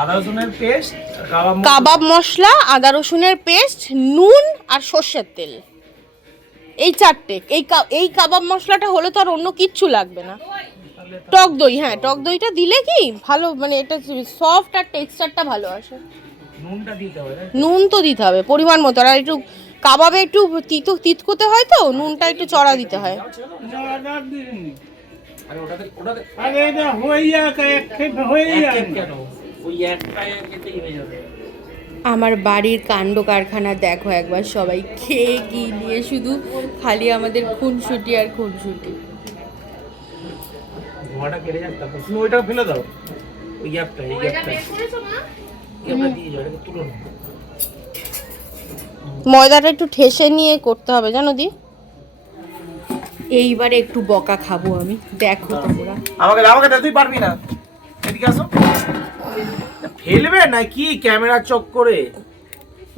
আদা রসুনের পেস্ট কাবাব মশলা। আদা রসুনের পেস্ট নুন আর সর্ষের তেল। এই চারটে। এই এই কাবাব মশলাটা হলে তো আর অন্য কিচ্ছু লাগবে না। টক দই হ্যাঁ টক দইটা দিলে কি ভালো মানে এটা সফট আর টেক্সচারটা ভালো আসে। নুনটা দিতে হবে নুন তো দিতে হবে পরিমাণ মতো। আর একটু কাবাবে একটু তিতো তিতকোতে হয় তো নুনটা একটু চড়া দিতে হয়। আরে ওটাতে ওটাতে আরে এটা এক খেপ ওই হয়ে যাবে। আমার বাড়ির কাণ্ড কারখানা দেখো একবার সবাই। খেয়ে কি নিয়ে শুধু খালি আমাদের খুনসুটি আর খুনসুটি। ধোঁয়াটা কেটে যাক তারপর তুমি ওইটা ফেলে দাও। ওই গ্যাপটা এই গ্যাপটা। গ্যাপটা দিয়ে যাও এটাকে তুলো না। ময়দাটা একটু ঠেসে নিয়ে করতে হবে জানো দি? এইবারে একটু বকা খাব আমি। দেখো তোমরা। আমাকে আমাকে তুই পারবি না। এদিকে আসো। ফেলবে নাকি ক্যামেরা চক করে?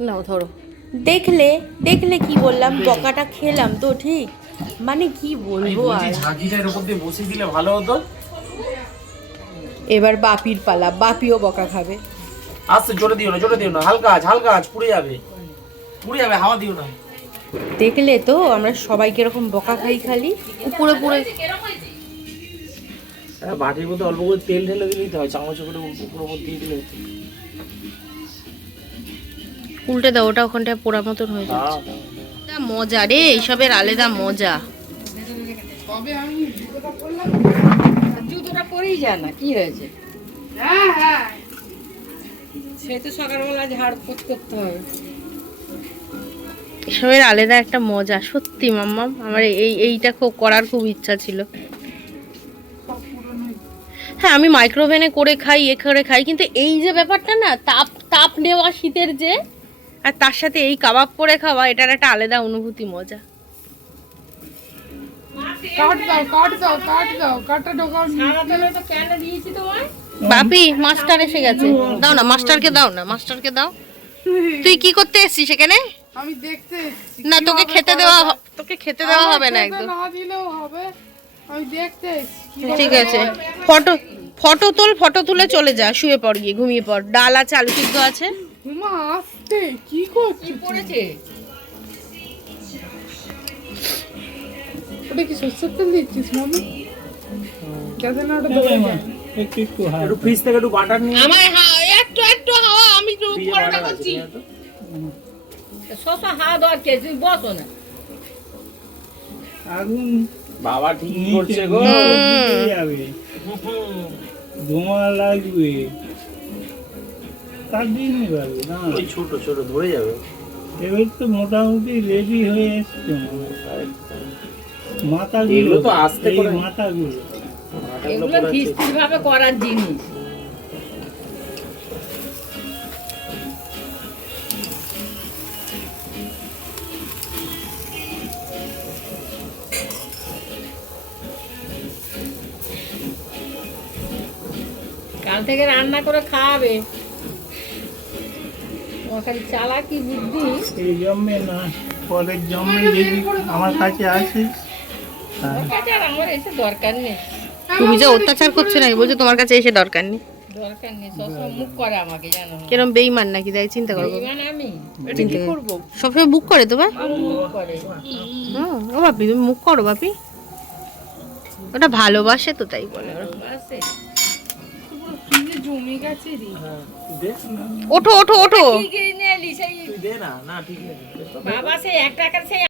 নাও ধরো। দেখলে দেখলে কি বললাম? বকাটা খেলাম তো ঠিক? মানে কি বলব আর? ঝাঁকিটার উপর দিয়ে বসিয়ে দিলে ভালো হতো। এবার বাপির পালা বাপিও বকা খাবে। আস্তে জোরে দিও না জোরে দিও না হালকা আজ হালকা আজ পুড়ে যাবে। পুড়ে যাবে হাওয়া দিও না। দেখলে তো আমরা সবাই কীরকম বকা খাই খালি। উপরে পুরে একটা বাটির মধ্যে অল্প করে তেল ঢেলে দিলেই তো হয় চামচ করে উপর উপর দিয়ে দিলে উল্টে দাও ওটা ওখানটায় পোড়া মতন হয়ে যাচ্ছে। আলাদা মজা রে এইসবের আলাদা মজা। জুতোটা পরেই যায় না কি হয়েছে? সে তো সকালবেলা করতে হবে। এসবের আলাদা একটা মজা সত্যি মাম্মাম আমার এই এইটা খুব করার খুব ইচ্ছা ছিল। হ্যাঁ আমি মাইক্রোওভেনে করে খাই এ করে খাই কিন্তু এই যে ব্যাপারটা না তাপ তাপ নেওয়া শীতের যে আর তার সাথে এই কাবাব করে খাওয়া এটার একটা আলাদা অনুভূতি মজা। কাট দাও কাট দাও কাট দাও কাটা ঢোকাও সারাদিনে তো কেন দিয়েছি তোমায়? বাপি মাস্টার এসে গেছে। দাও না মাস্টারকে দাও না মাস্টারকে দাও। তুই কি করতে এসেছিস সেখানে আমি দেখতে না তোকে খেতে দেওয়া তোকে খেতে দেওয়া হবে না একদম। না দিলেও হবে। ঠিক আছে। ফটো ফটো তোল ফটো তুলে চলে যা শুয়ে পড় গিয়ে ঘুমিয়ে পড়। ডাল আছে আলু সিদ্ধ আছে। কি করছ ওটা কি সরষের তেল দিচ্ছিস মামি? যাতে না ওটা দৌড়ে যায়। একটু একটু হাত একটু ফ্রিজ থেকে একটু বাটার নিয়ে আমার একটু একটু হাওয়া আমি তো। শশা হাওয়া দেওয়ার কে বসো না। আগুন। বাবা ঠিক করছে গো। যাবে। ধোঁয়া লাগবে। তার দিন পারবে না? ওই ছোট ছোট ধরে যাবে। এবার তো মোটামুটি রেডি হয়ে এসছে। মাথাগুলো তো আস্তে করে- মাথাগুলো। এগুলো কিস্তির ভাবে করার জিনিস। কাল থেকে রান্না করে খাওয়াবে। তোমার খালি চালাকি বুদ্ধি। এই জন্মে না পরের জন্মে যদি আমার কাছে আসিস আমার এসে দরকার নেই। তুমি যে অত্যাচার করছ না বলছো তোমার কাছে এসে দরকার নেই। দরকার নেই সবসময় মুখ করে আমাকে জানো। কিরম বেইমান নাকি? তাই চিন্তা করব বেঈমান আমি। চিন্তা করব? সবসময় বুক করে তোমার? মুখ করে। হুম, ও বাপি তুমি মুখ করো বাপি ওটা ভালোবাসে তো তাই বলে। ওরা। জমে গেছে রে। হ্যাঁ, ওঠো ওঠো ওঠো। কি কিনে এলি সেই তুই দে না না ঠিক আছে। বাবা সেই এক টাকার সেই